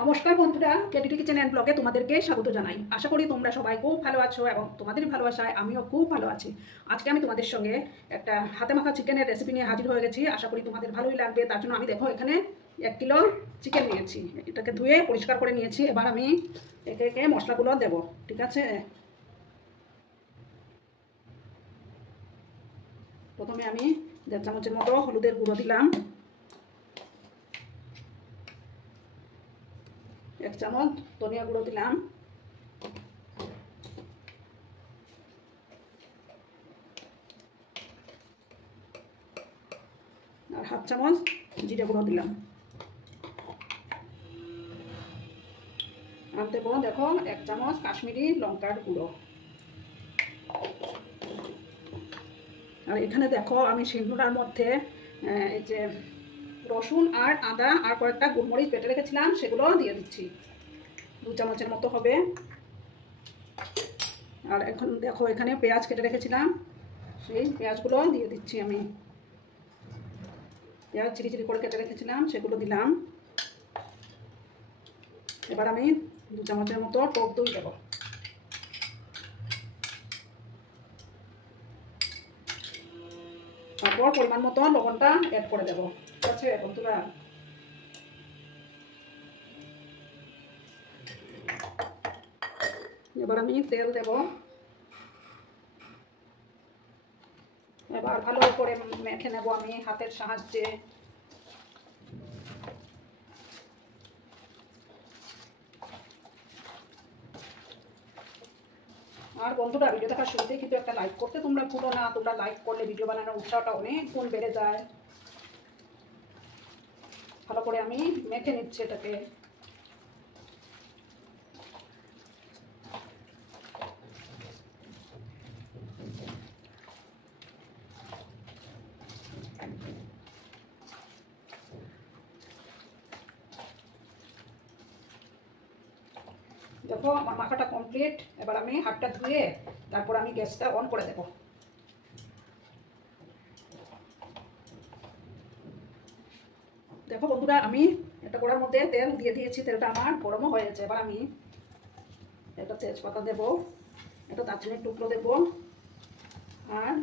নমস্কার বন্ধুরা, কেটিটি kitchen and ব্লগে তোমাদেরকে স্বাগত জানাই। আশা করি তোমরা সবাই খুব ভালো আছো এবং তোমাদের ভালোবাসায় আমিও খুব ভালো আছি। আজকে আমি তোমাদের সঙ্গে একটা হাতে মাখা চিকেনের রেসিপি নিয়ে হাজির হয়ে গেছি। আশা করি তোমাদের ভালোই লাগবে। তার জন্য আমি দেখো এখানে 1 কিলো চিকেন নিয়েছি। এটাকে ধুয়ে পরিষ্কার করে নিয়েছি। এবার আমি একে একে মশলাগুলো দেবো, ঠিক আছে। প্রথমে আমি 1.5 চামচের মতো হলুদের গুঁড়ো দিলাম, 1 চামচ ধনিয়া গুঁড়ো দিলাম, আর 1/2 চামচ জিরে গুঁড়ো দিলাম। আর দেবো দেখো 1 চামচ কাশ্মীরি লঙ্কার গুঁড়ো। আর এখানে দেখো আমি শিলনোড়ার মধ্যে এই যে রসুন আর আদা আর কয়েকটা গোলমরিচ বেটে রেখেছিলাম, সেগুলো দিয়ে দিচ্ছি। 2 চামচের মতো হবে। আর এখন দেখো এখানে পেঁয়াজ কেটে রেখেছিলাম, সেই পেঁয়াজগুলো দিয়ে দিচ্ছি। আমি পেঁয়াজ চিরি চিরি করে কেটে রেখেছিলাম, সেগুলো দিলাম। এবার আমি 2 চামচের মতো টক দই দেবো। তারপর পরিমাণ মতো লবণটা অ্যাড করে দেবো, ঠিক আছে বন্ধুরা। এবার আমি তেল দেব। এবার ভালো করে মেখে নেব আমি হাতের সাহায্যে। আর বন্ধুরা, ভিডিও দেখার শুরুতেই কিন্তু একটা লাইক করতে তোমরা ভুলো না। তোমরা লাইক করলে ভিডিও বানানোর উৎসাহটা অনেক গুণ বেড়ে যায়। ভালো করে আমি মেখে নিচ্ছি এটাকে। দেখো আমার মাখাটা কমপ্লিট। এবার আমি হাতটা ধুয়ে তারপর আমি গ্যাসটা অন করে দেব। দেখো বন্ধুরা, আমি একটা কড়ার মধ্যে তেল দিয়ে দিয়েছি। তেলটা আমার গরমও হয়ে গেছে। এবার আমি একটা তেজপাতা দেব, একটা দারচিনির টুকরো দেব, আর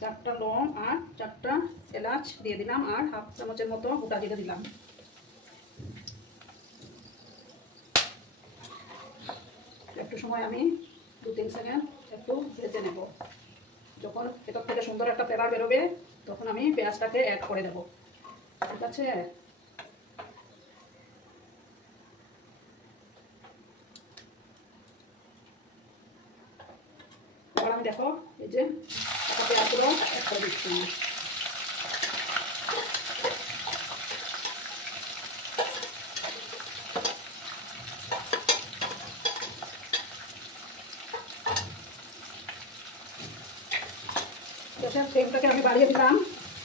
4টা লং আর 4টা এলাচ দিয়ে দিলাম, আর 1/2 চামচের মতো গোটা জিরে দিলাম। একটু সময় আমি 2-3 সেকেন্ড একটু ভেজে নেব। যখন এটার থেকে সুন্দর একটা ফ্লেভার বেরোবে তখন আমি পেঁয়াজটাকে অ্যাড করে দেব, ঠিক আছে। এবার আমি দেখো এই যে পেঁয়াজগুলো অ্যাড করে দিচ্ছি। গ্যাসের ফ্লেমটাকে আমি বাড়িয়ে দিলাম।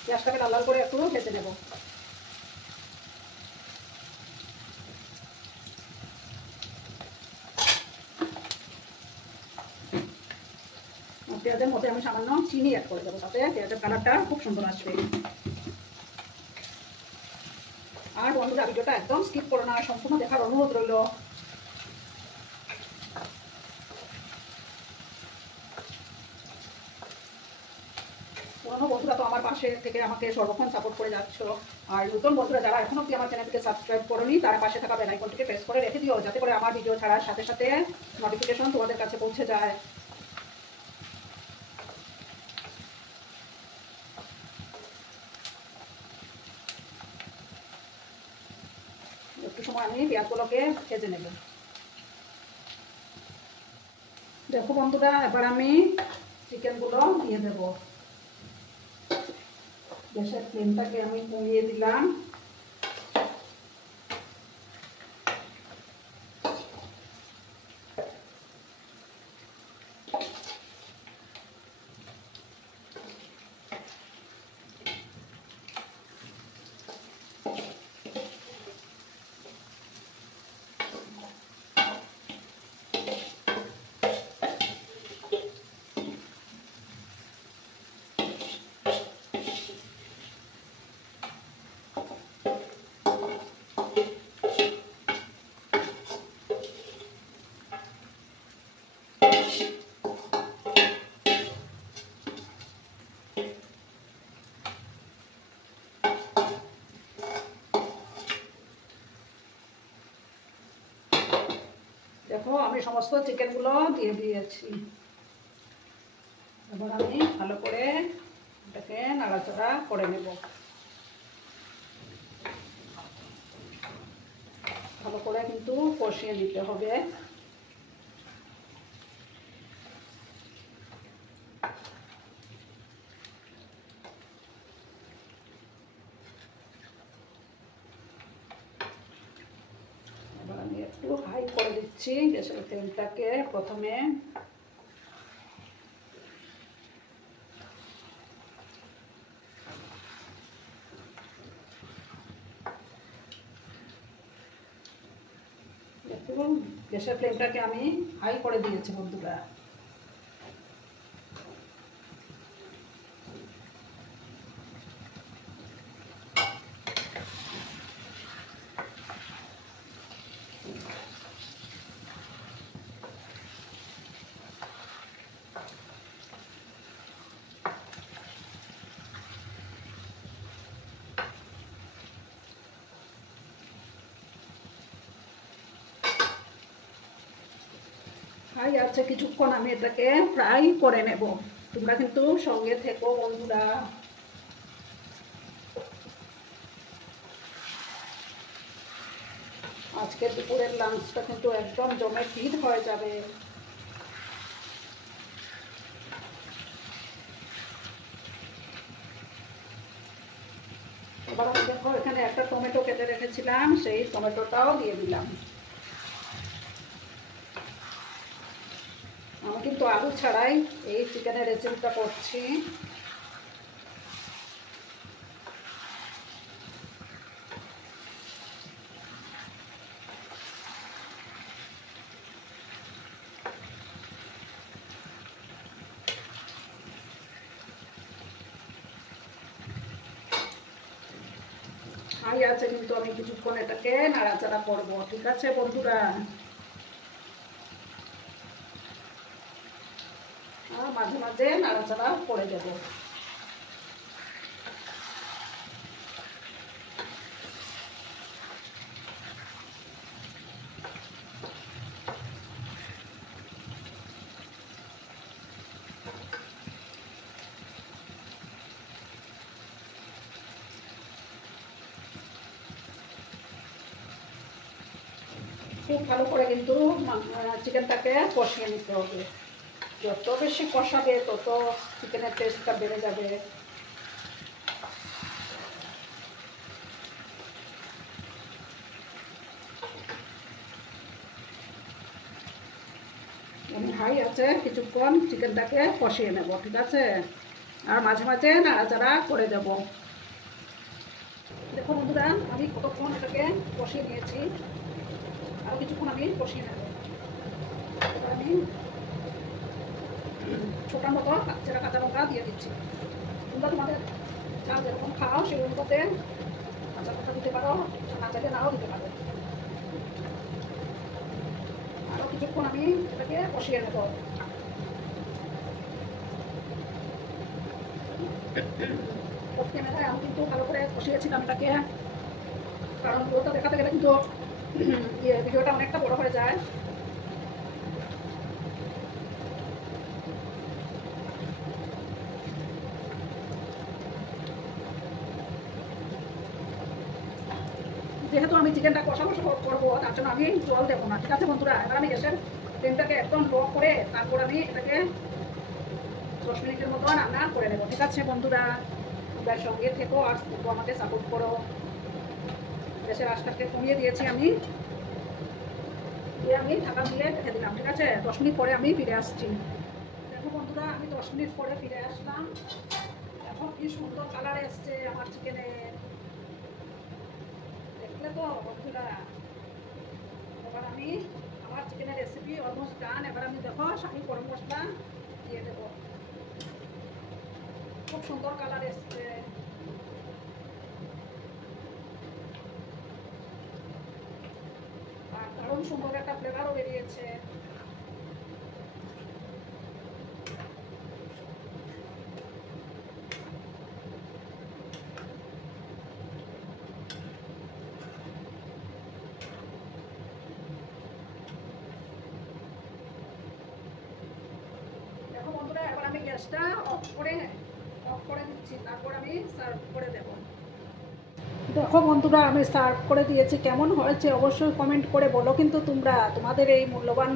পেঁয়াজটাকে লাল লাল করে একটু ভেজে নেব। পেঁয়াজের মধ্যে আমি সামান্য চিনি অ্যাড করে দেবো, তাতে পেঁয়াজের কালারটা খুব সুন্দর আসবে। আর বন্ধুরা, ভিডিওটা একদম স্কিপ করো না, সম্পূর্ণ দেখার অনুরোধ রইল। পুরনো বন্ধুরা তো আমার পাশে থেকে আমাকে সর্বক্ষণ সাপোর্ট করে যাচ্ছ। আর নতুন বন্ধুরা যারা এখনো অব্দি আমার চ্যানেলটিকে সাবস্ক্রাইব করোনি, তারা পাশে থাকা বেল আইকনটিকে প্রেস করে রেখে দিও, যাতে করে আমার ভিডিও ছাড়ার সাথে সাথে নোটিফিকেশন তোমাদের কাছে পৌঁছে যায়। একটু সময় আমি পেঁয়াজগুলোকে ভেজে নেব। দেখো বন্ধুরা, এবার আমি চিকেনগুলো দিয়ে দেব। গ্যাসের ফ্লেমটাকে আমি কমিয়ে দিলাম। দেখো আমি সমস্ত চিকেনগুলো দিয়ে দিয়েছি। এবার আমি ভালো করে এটাকে নাড়াচাড়া করে নেব। ভালো করে কিন্তু কষিয়ে নিতে হবে। এবার আমি একটু হাই করে দিচ্ছি গ্যাসের ফ্লেমটাকে প্রথমে। একটু গ্যাসের ফ্লেমটাকে আমি হাই করে দিয়েছি বন্ধুরা। হাই আছে, কিছুক্ষণ আমি এটাকে ফ্রাই করে নেব। তোমরা কিন্তু সঙ্গে থেকো বন্ধুরা। আজকে দুপুরের লাঞ্চটা কিন্তু একদম জমে ক্ষীর হয়ে যাবে। এবার আমি দেখো এখানে একটা টমেটো কেটে রেখেছিলাম, সেই টমেটোটাও দিয়ে দিলাম। আমি কিন্তু আলু ছাড়াই এই চিকেনের রেসিপিটা করছি। হাই আছে কিন্তু আমি কিছুক্ষণ এটাকে নাড়াচাড়া করব, ঠিক আছে বন্ধুরা। আর মাঝে মাঝে নাড়াচাড়া করে দেব। খুব ভালো করে কিন্তু চিকেনটাকে কষিয়ে নিতে হবে। যত বেশি কষাবে তত চিকেনের টেস্টটা বেড়ে যাবে। আমি হাই আছে কিছুক্ষণ চিকেনটাকে কষিয়ে নেব, ঠিক আছে। আর মাঝে মাঝে নাড়াচাড়া করে দেব। দেখো বন্ধুরা আমি কতক্ষণ এটাকে কষিয়ে নিয়েছি, আরও কিছুক্ষণ আমি কষিয়ে নেব। এবার আমি ছোটার মতো কাঁচা লঙ্কা দিয়ে দিচ্ছি। তোমরা তোমাদের যা যেরকম খাও সেই অনুপাতে কাঁচা লঙ্কা দিতে পারো, না চাইলে নাও দিতে পারো। আরও কিছুক্ষণ আমি এটাকে কষিয়ে নেব। ক্যামেরায় আমি কিন্তু ভালো করে কষিয়েছিলাম এটাকে, কারণ পুরোটা দেখাতে গেলে কিন্তু ভিডিওটা অনেকটা বড় হয়ে যায়। যেহেতু আমি চিকেনটা কষা করবো তার জন্য আমি জল দেবো না, ঠিক আছে বন্ধুরা। এবার আমি গ্যাসের ফ্লেমটাকে একদম লো করে তারপর আমি এটাকে 10 মিনিটের মতো রান্না করে নেবো, ঠিক আছে বন্ধুরা। তোমরা সঙ্গে থেকো আর আমাকে সাপোর্ট করো। গ্যাসের আঁচটাকে কমিয়ে দিয়েছি আমি, দিয়ে আমি ঢাকা দিয়ে রেখে দিলাম, ঠিক আছে। 10 মিনিট পরে আমি ফিরে আসছি। দেখো বন্ধুরা আমি 10 মিনিট পরে ফিরে আসলাম। এখন কি সুন্দর কালার এসছে আমার চিকেনের, দেখলে তো বন্ধুরা। এবার আমি আমার চিকেনের রেসিপি অলমোস্ট ডান। এবার আমি দেখো শাহি গরম মশলা দিয়ে দেবো। খুব সুন্দর কালার এসছে। আর দারুণ সুন্দর একটা ফ্লেভারও বেরিয়েছে। গ্যাসটা অফ করে দিচ্ছি, তারপর আমি সার্ভ করে দেব। দেখো বন্ধুরা, আমি সার্ভ করে দিয়েছি। কেমন হয়েছে অবশ্যই কমেন্ট করে বলো, কিন্তু তোমরা তোমাদের এই মূল্যবান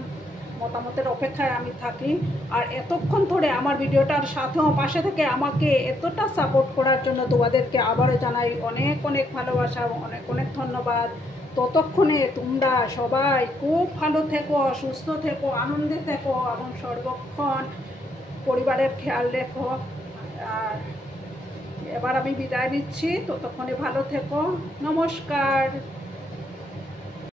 মতামতের অপেক্ষায় আমি থাকি। আর এতক্ষণ ধরে আমার ভিডিওটার সাথেও পাশে থেকে আমাকে এতটা সাপোর্ট করার জন্য তোমাদেরকে আবারও জানাই অনেক অনেক ভালোবাসা, অনেক অনেক ধন্যবাদ। ততক্ষণে তোমরা সবাই খুব ভালো থেকো, সুস্থ থেকো, আনন্দে থেকো এবং সর্বক্ষণ পরিবারের খেয়াল রেখো। আর এবার আমি বিদায় নিচ্ছি, ততক্ষণে ভালো থেকো। নমস্কার।